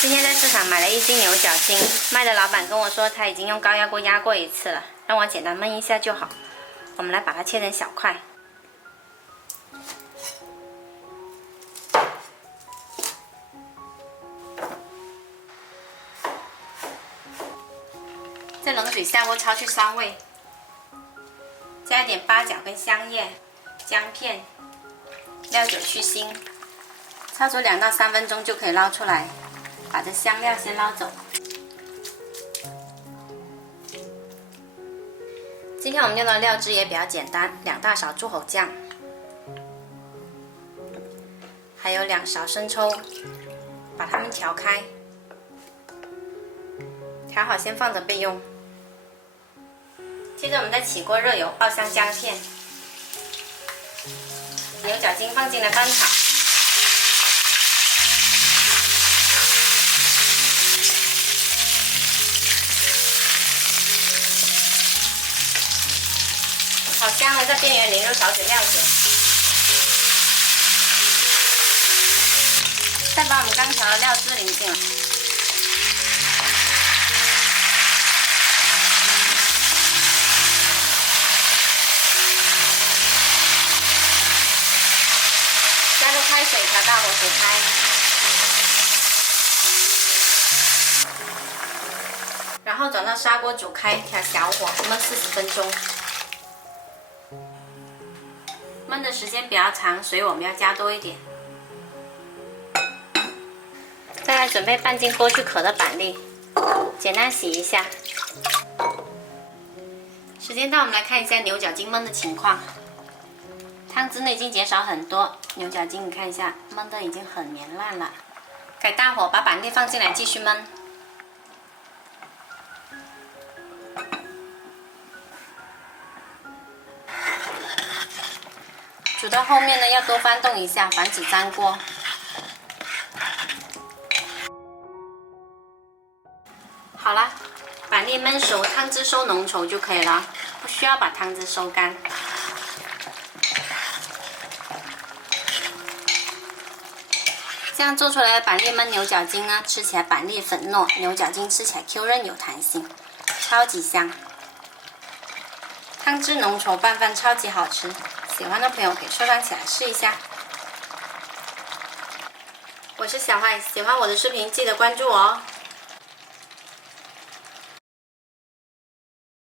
今天在市场买了1斤牛角筋，卖的老板跟我说他已经用高压锅压过一次了，让我简单焖一下就好。我们来把它切成小块。在冷水下锅焯去膻味，加一点八角跟香叶、姜片、料酒去腥，焯煮2到3分钟就可以捞出来。把这香料先捞走。今天我们用的料汁也比较简单，2大勺猪口酱，还有2勺生抽，把它们调开，调好先放着备用。接着我们在起锅热油，爆香姜片，牛角筋放进来翻炒。炒香了，在边缘淋入少许料酒，再把我们刚调的料汁淋进来，加入开水调大火煮开，然后转到砂锅煮开，调小火焖40分钟。焖的时间比较长，所以我们要加多一点。再来准备半斤剥去壳的板栗，简单洗一下。时间到，我们来看一下牛角筋焖的情况。汤汁呢已经减少很多，牛角筋你看一下，焖的已经很绵烂了。改大火，把板栗放进来继续焖。煮到后面呢，要多翻动一下，防止粘锅。好了，板栗焖熟，汤汁收浓稠就可以了，不需要把汤汁收干。这样做出来的板栗焖牛角筋呢，吃起来板栗粉糯，牛角筋吃起来 Q 韧有弹性，超级香。汤汁浓稠，拌饭超级好吃。喜欢的朋友可以收藏起来试一下。我是小坏，喜欢我的视频记得关注我哦。